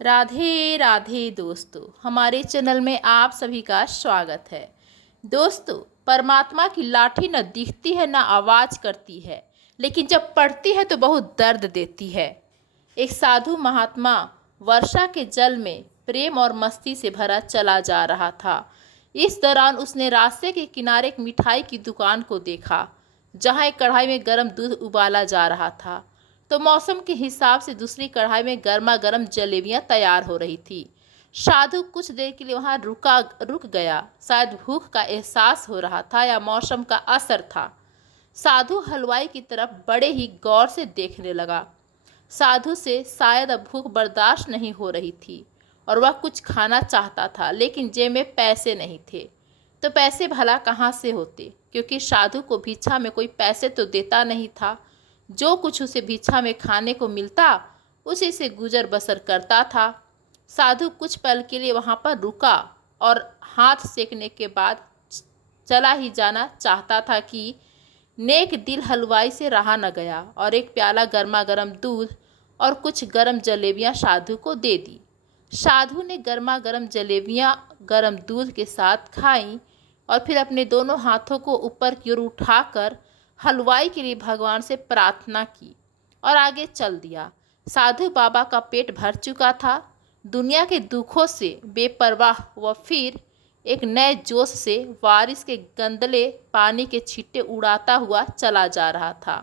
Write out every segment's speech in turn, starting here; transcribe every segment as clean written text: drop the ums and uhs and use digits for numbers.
राधे राधे दोस्तों, हमारे चैनल में आप सभी का स्वागत है। दोस्तों, परमात्मा की लाठी न दिखती है न आवाज़ करती है, लेकिन जब पड़ती है तो बहुत दर्द देती है। एक साधु महात्मा वर्षा के जल में प्रेम और मस्ती से भरा चला जा रहा था। इस दौरान उसने रास्ते के किनारे एक मिठाई की दुकान को देखा, जहां एक कढ़ाई में गर्म दूध उबाला जा रहा था। तो मौसम के हिसाब से दूसरी कढ़ाई में गर्मा गर्म जलेबियां तैयार हो रही थी। साधु कुछ देर के लिए वहां रुक गया। शायद भूख का एहसास हो रहा था या मौसम का असर था। साधु हलवाई की तरफ बड़े ही गौर से देखने लगा। साधु से शायद अब भूख बर्दाश्त नहीं हो रही थी और वह कुछ खाना चाहता था, लेकिन जेब में पैसे नहीं थे। तो पैसे भला कहाँ से होते, क्योंकि साधु को भिक्षा में कोई पैसे तो देता नहीं था। जो कुछ उसे भिक्षा में खाने को मिलता उसी से गुजर बसर करता था। साधु कुछ पल के लिए वहाँ पर रुका और हाथ सेकने के बाद चला ही जाना चाहता था कि नेक दिल हलवाई से रहा न गया और एक प्याला गर्मा गर्म दूध और कुछ गर्म जलेबियां साधु को दे दी। साधु ने गर्मा गर्म जलेबियां गर्म दूध के साथ खाई और फिर अपने दोनों हाथों को ऊपर की ओर उठाकर हलवाई के लिए भगवान से प्रार्थना की और आगे चल दिया। साधु बाबा का पेट भर चुका था। दुनिया के दुखों से बेपरवाह व फिर एक नए जोश से बारिश के गंदले पानी के छींटे उड़ाता हुआ चला जा रहा था।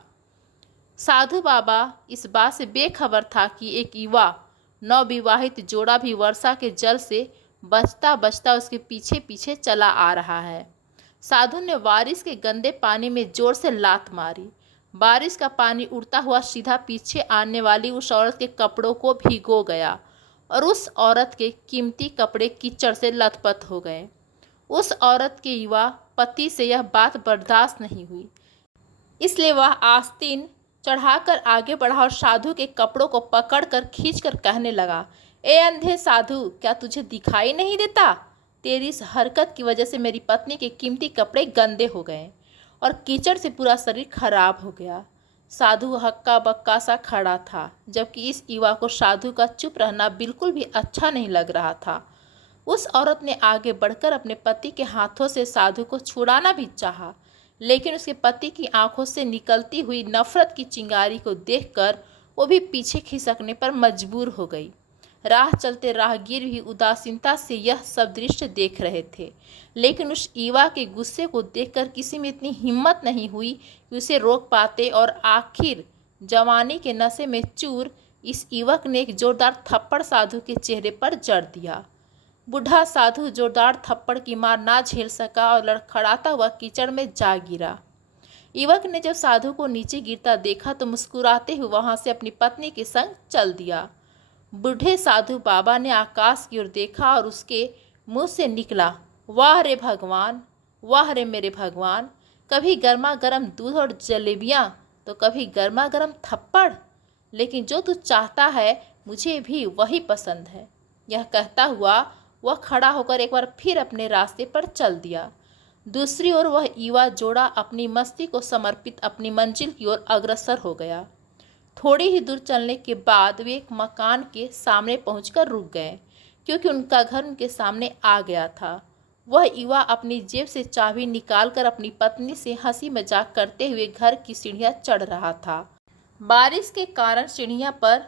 साधु बाबा इस बात से बेखबर था कि एक युवा नवविवाहित जोड़ा भी वर्षा के जल से बचता बचता उसके पीछे पीछे चला आ रहा है। साधु ने बारिश के गंदे पानी में जोर से लात मारी। बारिश का पानी उड़ता हुआ सीधा पीछे आने वाली उस औरत के कपड़ों को भिगो गया और उस औरत के कीमती कपड़े कीचड़ से लथपथ हो गए। उस औरत के युवा पति से यह बात बर्दाश्त नहीं हुई, इसलिए वह आस्तीन चढ़ाकर आगे बढ़ा और साधु के कपड़ों को पकड़कर खींचकर कहने लगा, ए अंधे साधु, क्या तुझे दिखाई नहीं देता? तेरी इस हरकत की वजह से मेरी पत्नी के कीमती कपड़े गंदे हो गए और कीचड़ से पूरा शरीर खराब हो गया। साधु हक्का बक्का सा खड़ा था, जबकि इस युवा को साधु का चुप रहना बिल्कुल भी अच्छा नहीं लग रहा था। उस औरत ने आगे बढ़कर अपने पति के हाथों से साधु को छुड़ाना भी चाहा, लेकिन उसके पति की आंखों से निकलती हुई नफरत की चिंगारी को देखकर वो भी पीछे खिसकने पर मजबूर हो गई। राह चलते राहगीर भी उदासीनता से यह सब दृश्य देख रहे थे, लेकिन उस युवा के गुस्से को देखकर किसी में इतनी हिम्मत नहीं हुई कि उसे रोक पाते और आखिर जवानी के नशे में चूर इस युवक ने एक जोरदार थप्पड़ साधु के चेहरे पर जड़ दिया। बूढ़ा साधु जोरदार थप्पड़ की मार ना झेल सका और लड़खड़ाता हुआ कीचड़ में जा गिरा। युवक ने जब साधु को नीचे गिरता देखा तो मुस्कुराते हुए वहां से अपनी पत्नी के संग चल दिया। बूढ़े साधु बाबा ने आकाश की ओर देखा और उसके मुंह से निकला, वाह रे भगवान, वाह रे मेरे भगवान, कभी गर्मा गर्म दूध और जलेबियां तो कभी गर्मा गर्म थप्पड़, लेकिन जो तू चाहता है मुझे भी वही पसंद है। यह कहता हुआ वह खड़ा होकर एक बार फिर अपने रास्ते पर चल दिया। दूसरी ओर वह युवा जोड़ा अपनी मस्ती को समर्पित अपनी मंजिल की ओर अग्रसर हो गया। थोड़ी ही दूर चलने के बाद वे एक मकान के सामने पहुंचकर रुक गए, क्योंकि उनका घर उनके सामने आ गया था। वह युवा अपनी जेब से चाबी निकालकर अपनी पत्नी से हंसी मजाक करते हुए घर की सीढ़ियां चढ़ रहा था। बारिश के कारण सीढ़ियां पर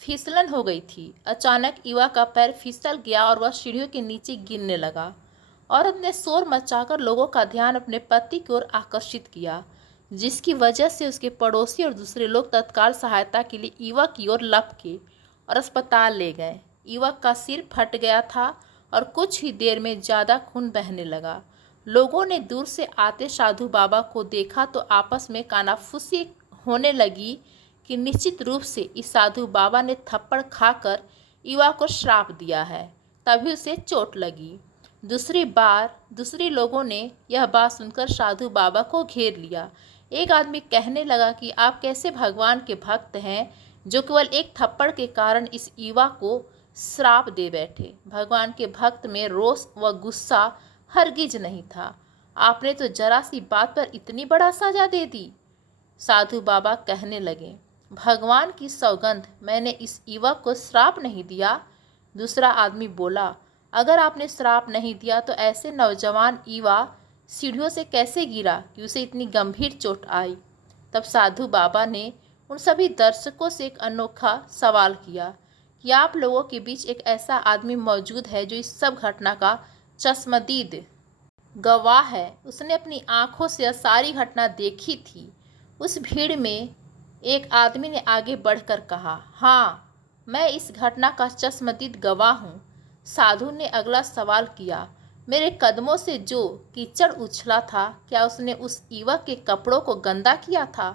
फिसलन हो गई थी। अचानक युवा का पैर फिसल गया और वह सीढ़ियों के नीचे गिरने लगा। औरत ने शोर मचाकर लोगों का ध्यान अपने पति की ओर आकर्षित किया, जिसकी वजह से उसके पड़ोसी और दूसरे लोग तत्काल सहायता के लिए युवक की ओर लपके और अस्पताल ले गए। युवक का सिर फट गया था और कुछ ही देर में ज़्यादा खून बहने लगा। लोगों ने दूर से आते साधु बाबा को देखा तो आपस में कानाफूसी होने लगी कि निश्चित रूप से इस साधु बाबा ने थप्पड़ खाकर युवा को श्राप दिया है, तभी उसे चोट लगी। दूसरी लोगों ने यह बात सुनकर साधु बाबा को घेर लिया। एक आदमी कहने लगा कि आप कैसे भगवान के भक्त हैं जो केवल एक थप्पड़ के कारण इस युवा को श्राप दे बैठे। भगवान के भक्त में रोष व गुस्सा हरगिज नहीं था। आपने तो जरा सी बात पर इतनी बड़ा सजा दे दी। साधु बाबा कहने लगे, भगवान की सौगंध, मैंने इस युवक को श्राप नहीं दिया, दूसरा आदमी बोला, अगर आपने श्राप नहीं दिया तो ऐसे नौजवान युवा सीढ़ियों से कैसे गिरा कि उसे इतनी गंभीर चोट आई। तब साधु बाबा ने उन सभी दर्शकों से एक अनोखा सवाल किया कि आप लोगों के बीच एक ऐसा आदमी मौजूद है जो इस सब घटना का चश्मदीद गवाह है। उसने अपनी आंखों से यह सारी घटना देखी थी। उस भीड़ में एक आदमी ने आगे बढ़कर कहा, हाँ, मैं इस घटना का चश्मदीद गवाह हूँ। साधु ने अगला सवाल किया, मेरे कदमों से जो कीचड़ उछला था, क्या उसने उस युवक के कपड़ों को गंदा किया था?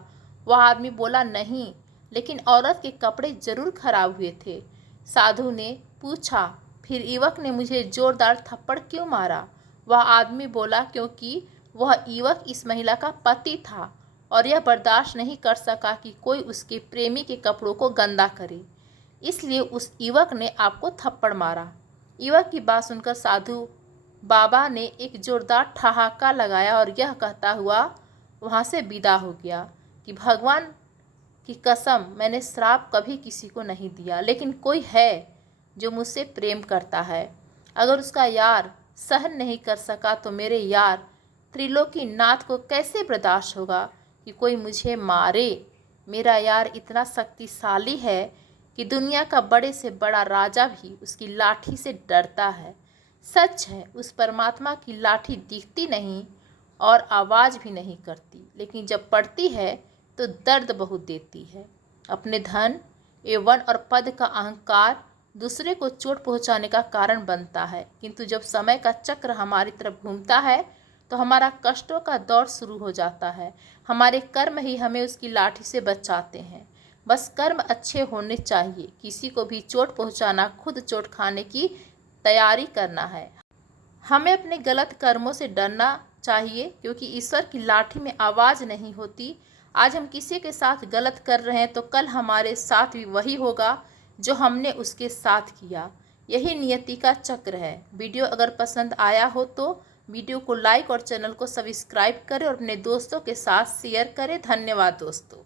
वह आदमी बोला, नहीं, लेकिन औरत के कपड़े जरूर खराब हुए थे। साधु ने पूछा, फिर युवक ने मुझे जोरदार थप्पड़ क्यों मारा? वह आदमी बोला, क्योंकि वह युवक इस महिला का पति था और यह बर्दाश्त नहीं कर सका कि कोई उसके प्रेमी के कपड़ों को गंदा करे, इसलिए उस युवक ने आपको थप्पड़ मारा। युवक की बात सुनकर साधु बाबा ने एक जोरदार ठहाका लगाया और यह कहता हुआ वहाँ से विदा हो गया कि भगवान की कसम, मैंने श्राप कभी किसी को नहीं दिया, लेकिन कोई है जो मुझसे प्रेम करता है। अगर उसका यार सहन नहीं कर सका तो मेरे यार त्रिलोकीनाथ को कैसे बर्दाश्त होगा कि कोई मुझे मारे। मेरा यार इतना शक्तिशाली है कि दुनिया का बड़े से बड़ा राजा भी उसकी लाठी से डरता है। सच है, उस परमात्मा की लाठी दिखती नहीं और आवाज़ भी नहीं करती, लेकिन जब पड़ती है तो दर्द बहुत देती है। अपने धन, यौवन और पद का अहंकार दूसरे को चोट पहुंचाने का कारण बनता है, किंतु जब समय का चक्र हमारी तरफ घूमता है तो हमारा कष्टों का दौर शुरू हो जाता है। हमारे कर्म ही हमें उसकी लाठी से बचाते हैं। बस कर्म अच्छे होने चाहिए। किसी को भी चोट पहुंचाना खुद चोट खाने की तैयारी करना है। हमें अपने गलत कर्मों से डरना चाहिए, क्योंकि ईश्वर की लाठी में आवाज़ नहीं होती। आज हम किसी के साथ गलत कर रहे हैं तो कल हमारे साथ भी वही होगा जो हमने उसके साथ किया। यही नियति का चक्र है। वीडियो अगर पसंद आया हो तो वीडियो को लाइक और चैनल को सब्सक्राइब करें और अपने दोस्तों के साथ शेयर करें। धन्यवाद दोस्तों।